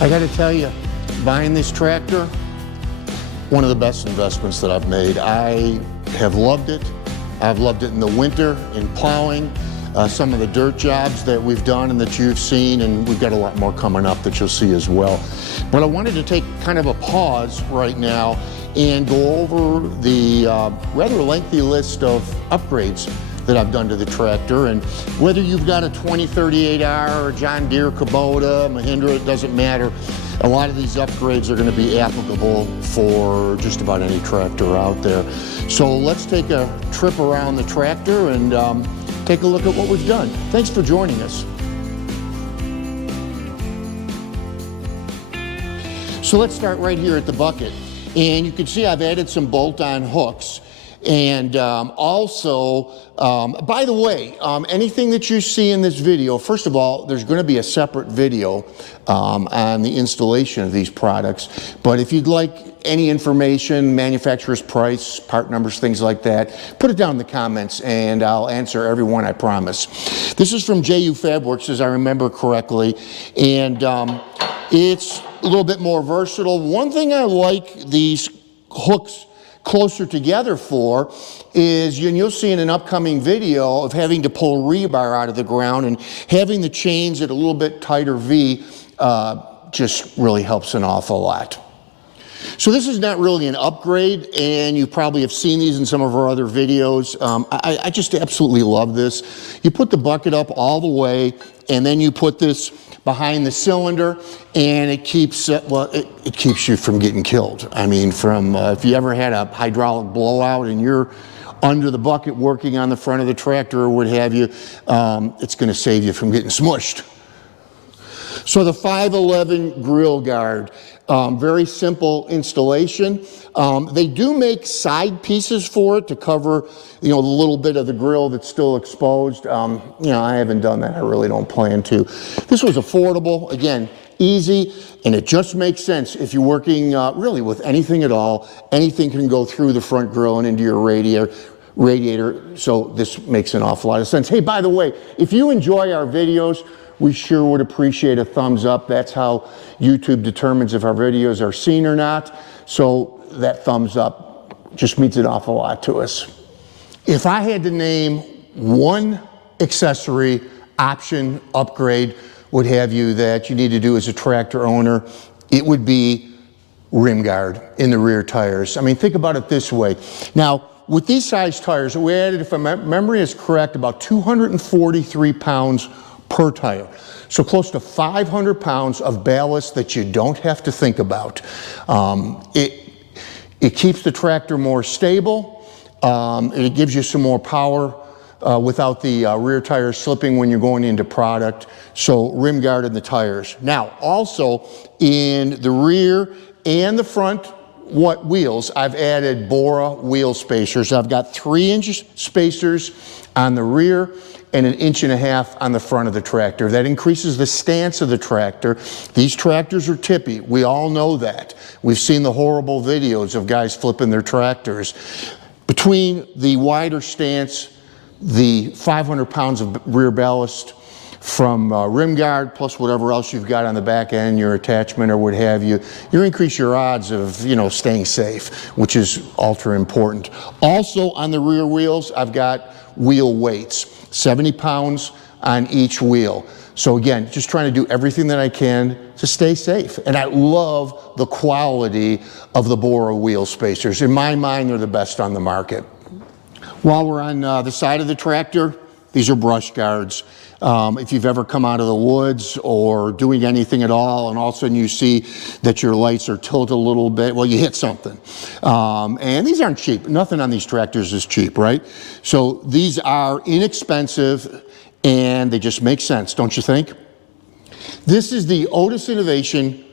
I got to tell you, buying this tractor, one of the best investments that I've made. I have loved it. I've loved it in the winter, in plowing, some of the dirt jobs that we've done and that you've seen, and we've got a lot more coming up that you'll see as well. But I wanted to take kind of a pause right now and go over the rather lengthy list of upgrades that I've done to the tractor. And whether you've got a 2038R or John Deere, Kubota, Mahindra, it doesn't matter. A lot of these upgrades are going to be applicable for just about any tractor out there. So let's take a trip around the tractor and take a look at what we've done. Thanks for joining us. So let's start right here at the bucket. And you can see I've added some bolt-on hooks. And also, by the way, anything that you see in this video, first of all, there's going to be a separate video on the installation of these products. But if you'd like any information, manufacturer's price, part numbers, things like that, put it down in the comments and I'll answer every one, I promise. This is from JU Fabworks, as I remember correctly, and it's a little bit more versatile. One thing I like these hooks closer together for is, and you'll see in an upcoming video, of having to pull rebar out of the ground, and having the chains at a little bit tighter V just really helps an awful lot. So this is not really an upgrade, and you probably have seen these in some of our other videos. I just absolutely love this. You put the bucket up all the way, and then you put this behind the cylinder, and it keeps, well, it keeps you from getting killed. I mean, from, if you ever had a hydraulic blowout and you're under the bucket working on the front of the tractor or what have you, it's going to save you from getting smushed. So the 511 grill guard, very simple installation. They do make side pieces for it to cover, you know, the little bit of the grill that's still exposed. You know, I haven't done that. I really don't plan to. This was affordable, again, easy, and it just makes sense. If you're working really with anything at all, anything can go through the front grill and into your radiator, so this makes an awful lot of sense. Hey, by the way, if you enjoy our videos, we sure would appreciate a thumbs up. That's how YouTube determines if our videos are seen or not. So that thumbs up just means an awful lot to us. If I had to name one accessory, option, upgrade, what have you, that you need to do as a tractor owner, it would be rim guard in the rear tires. I mean, think about it this way. Now, with these size tires, we added, if my memory is correct, about 243 pounds per tire. So close to 500 pounds of ballast that you don't have to think about. It keeps the tractor more stable, and it gives you some more power without the rear tires slipping when you're going into product. So rim guard in the tires. Now, also in the rear and the front wheels, I've added Bora wheel spacers. I've got 3-inch spacers on the rear and 1.5 inches on the front of the tractor. That increases the stance of the tractor. These tractors are tippy. We all know that. We've seen the horrible videos of guys flipping their tractors. Between the wider stance, the 500 pounds of rear ballast from rim guard, plus whatever else you've got on the back end, your attachment or what have you, you increase your odds of, you know, staying safe, which is ultra important. Also on the rear wheels, I've got wheel weights, 70 pounds on each wheel. So again, just trying to do everything that I can to stay safe. And I love the quality of the Bora wheel spacers. In my mind, they're the best on the market. While we're on the side of the tractor, these are brush guards. If you've ever come out of the woods or doing anything at all, and all of a sudden you see that your lights are tilted a little bit, well, you hit something. And these aren't cheap. Nothing on these tractors is cheap, right? So these are inexpensive, and they just make sense, don't you think? This is the Otis Innovation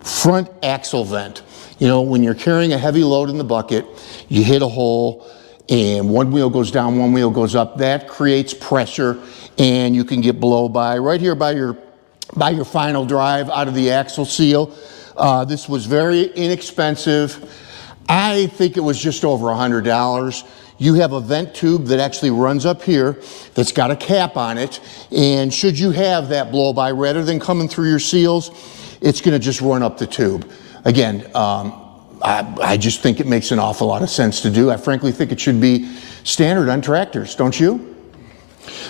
front axle vent. You know, when you're carrying a heavy load in the bucket, you hit a hole, and one wheel goes down, one wheel goes up. That creates pressure, and you can get blow by right here by your final drive out of the axle seal. This was very inexpensive. I think it was just over $100. You have a vent tube that actually runs up here that's got a cap on it, and should you have that blow by, rather than coming through your seals, it's going to just run up the tube. Again, I just think it makes an awful lot of sense to do. I frankly think it should be standard on tractors, don't you?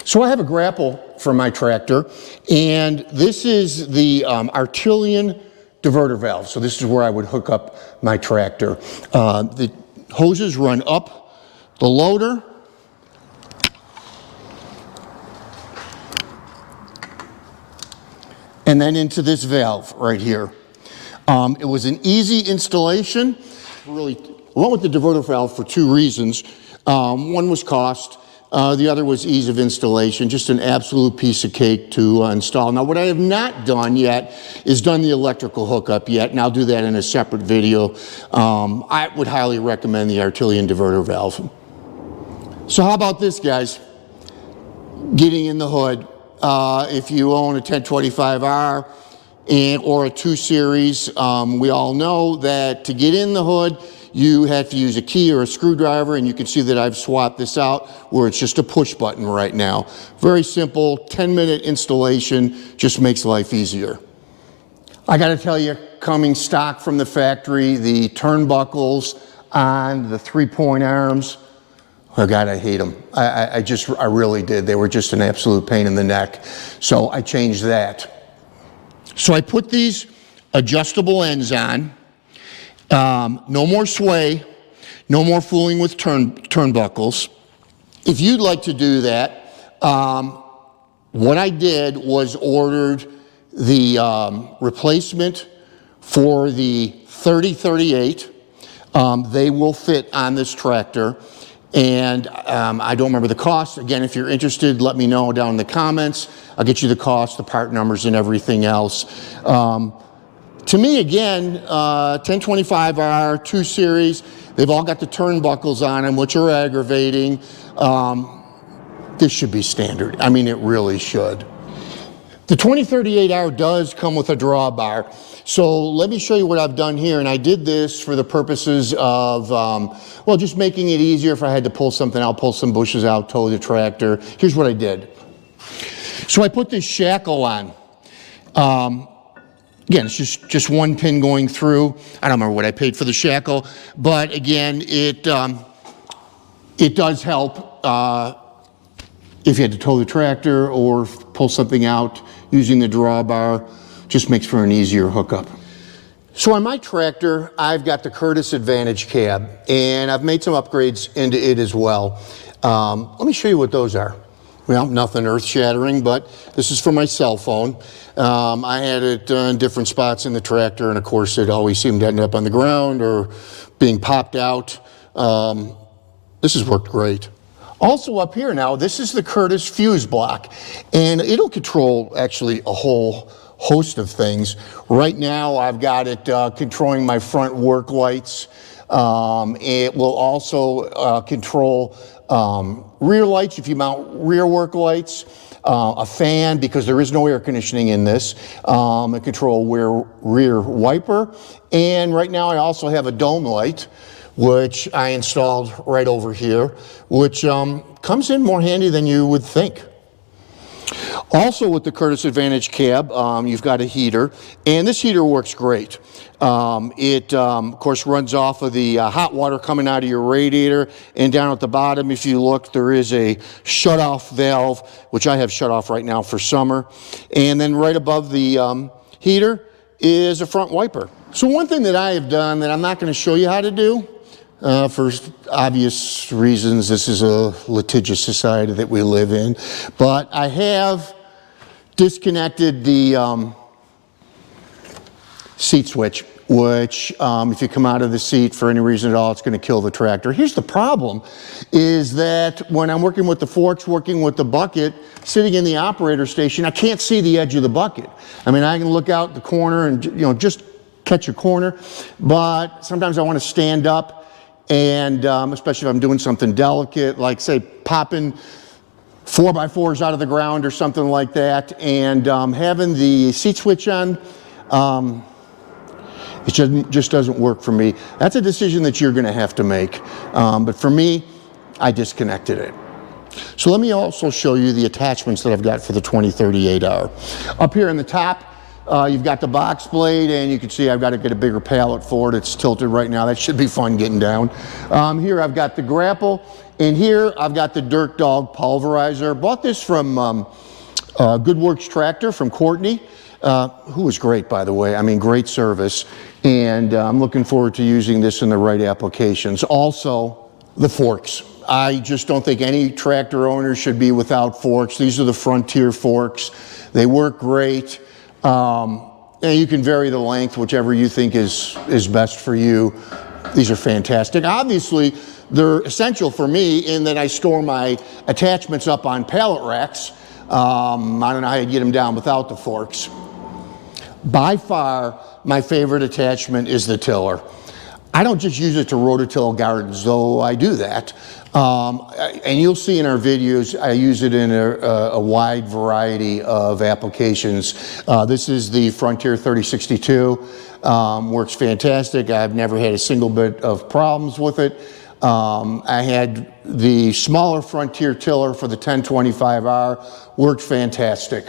So I have a grapple for my tractor, and this is the Artillean diverter valve. So this is where I would hook up my tractor. The hoses run up the loader, and then into this valve right here. It was an easy installation. Really, I went with the diverter valve for two reasons. One was cost. The other was ease of installation, just an absolute piece of cake to install. Now, what I have not done yet is done the electrical hookup yet, and I'll do that in a separate video. I would highly recommend the Artillean diverter valve. So how about this, guys? Getting in the hood. If you own a 1025R or a 2 Series, we all know that to get in the hood, you have to use a key or a screwdriver, and you can see that I've swapped this out where it's just a push button right now. Very simple, 10-minute installation, just makes life easier. I gotta tell you, coming stock from the factory, the turnbuckles on the 3-point arms, oh God, I hate them. I really did. They were just an absolute pain in the neck. So I changed that. So I put these adjustable ends on. No more sway, no more fooling with turnbuckles. If you'd like to do that, what I did was ordered the replacement for the 3038. They will fit on this tractor, and I don't remember the cost. Again, if you're interested, let me know down in the comments. I'll get you the cost, the part numbers, and everything else. To me, again, 1025R, 2 Series, they've all got the turnbuckles on them, which are aggravating. This should be standard. I mean, it really should. The 2038R does come with a drawbar. So let me show you what I've done here. And I did this for the purposes of, well, just making it easier if I had to pull something out, pull some bushes out, tow the tractor. Here's what I did. So I put this shackle on. Again, it's just one pin going through. I don't remember what I paid for the shackle, but again, it does help if you had to tow the tractor or pull something out using the drawbar. Just makes for an easier hookup. So on my tractor, I've got the Curtis Advantage cab, and I've made some upgrades into it as well. Let me show you what those are. Well, nothing earth-shattering, but this is for my cell phone. I had it in different spots in the tractor, and of course it always seemed to end up on the ground or being popped out. This has worked great. Also up here now, this is the Curtis fuse block, and it'll control actually a whole host of things. Right now I've got it controlling my front work lights. It will also control rear lights if you mount rear work lights, a fan because there is no air conditioning in this, a control rear wiper, and right now I also have a dome light which I installed right over here, which comes in more handy than you would think. Also with the Curtis Advantage cab, you've got a heater, and this heater works great. It, of course, runs off of the hot water coming out of your radiator, and down at the bottom, if you look, there is a shut-off valve, which I have shut off right now for summer. And then right above the heater is a front wiper. So one thing that I have done that I'm not going to show you how to do, for obvious reasons, this is a litigious society that we live in, but I have disconnected the seat switch, which if you come out of the seat for any reason at all, it's going to kill the tractor. Here's the problem, is that when I'm working with the forks, working with the bucket, sitting in the operator station, I can't see the edge of the bucket. I mean, I can look out the corner and just catch a corner, but sometimes I want to stand up, and especially if I'm doing something delicate, like say popping 4x4s out of the ground or something like that, and having the seat switch on, it just doesn't work for me. That's a decision that you're going to have to make. But for me, I disconnected it. So let me also show you the attachments that I've got for the 2038R. Up here in the top, You've got the box blade, and you can see I've got to get a bigger pallet for it. It's tilted right now. That should be fun getting down. Here I've got the grapple, and here I've got the Dirt Dog pulverizer. Bought this from Good Works Tractor from Courtney, who was great, by the way. I mean, great service. And I'm looking forward to using this in the right applications. Also, the forks. I just don't think any tractor owner should be without forks. These are the Frontier forks. They work great. And you can vary the length, whichever you think is best for you. These are fantastic. Obviously, they're essential for me in that I store my attachments up on pallet racks. I don't know how you'd get them down without the forks. By far, my favorite attachment is the tiller. I don't just use it to rototill gardens, though I do that. And you'll see in our videos, I use it in a wide variety of applications. This is the Frontier 3062. Works fantastic. I've never had a single bit of problems with it. I had the smaller Frontier tiller for the 1025R. Worked fantastic.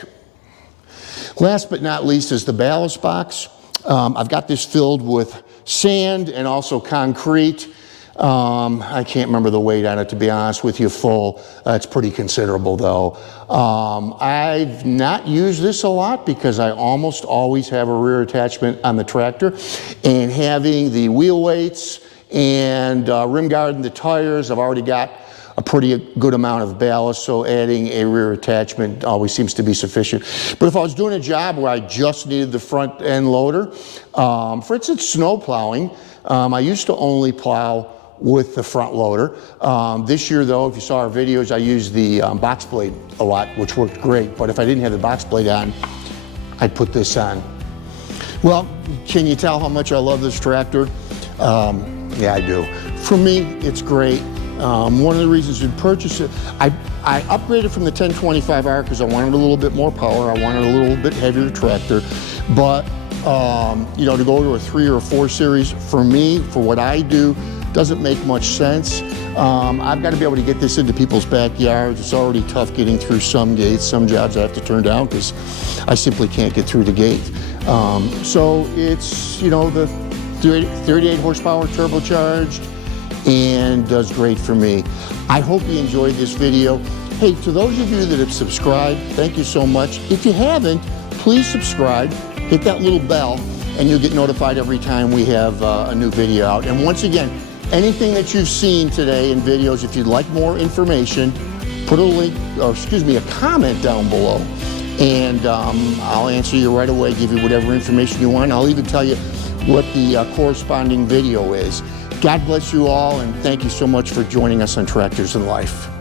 Last but not least is the ballast box. I've got this filled with sand and also concrete. I can't remember the weight on it, to be honest with you, full. It's pretty considerable though. I've not used this a lot because I almost always have a rear attachment on the tractor, and having the wheel weights and rim guard and the tires, I've already got a pretty good amount of ballast, so adding a rear attachment always seems to be sufficient. But if I was doing a job where I just needed the front end loader, for instance, snow plowing, I used to only plow with the front loader. This year though, if you saw our videos, I used the box blade a lot, which worked great. But if I didn't have the box blade on, I'd put this on. Well, can you tell how much I love this tractor? Yeah, I do. For me, it's great. One of the reasons to purchase it, I upgraded from the 1025R because I wanted a little bit more power. I wanted a little bit heavier tractor. But, you know, to go to a 3 or a 4 series, for me, for what I do, doesn't make much sense. I've got to be able to get this into people's backyards. It's already tough getting through some gates. Some jobs I have to turn down because I simply can't get through the gate. So it's, you know, the 38 horsepower turbocharged, and does great for me. I hope you enjoyed this video. Hey, to those of you that have subscribed, thank you so much. If you haven't, please subscribe, hit that little bell, and you'll get notified every time we have a new video out. And once again, anything that you've seen today in videos, if you'd like more information, put a link, or excuse me, a comment down below, and I'll answer you right away, give you whatever information you want. I'll even tell you what the corresponding video is. God bless you all, and thank you so much for joining us on Tractors in Life.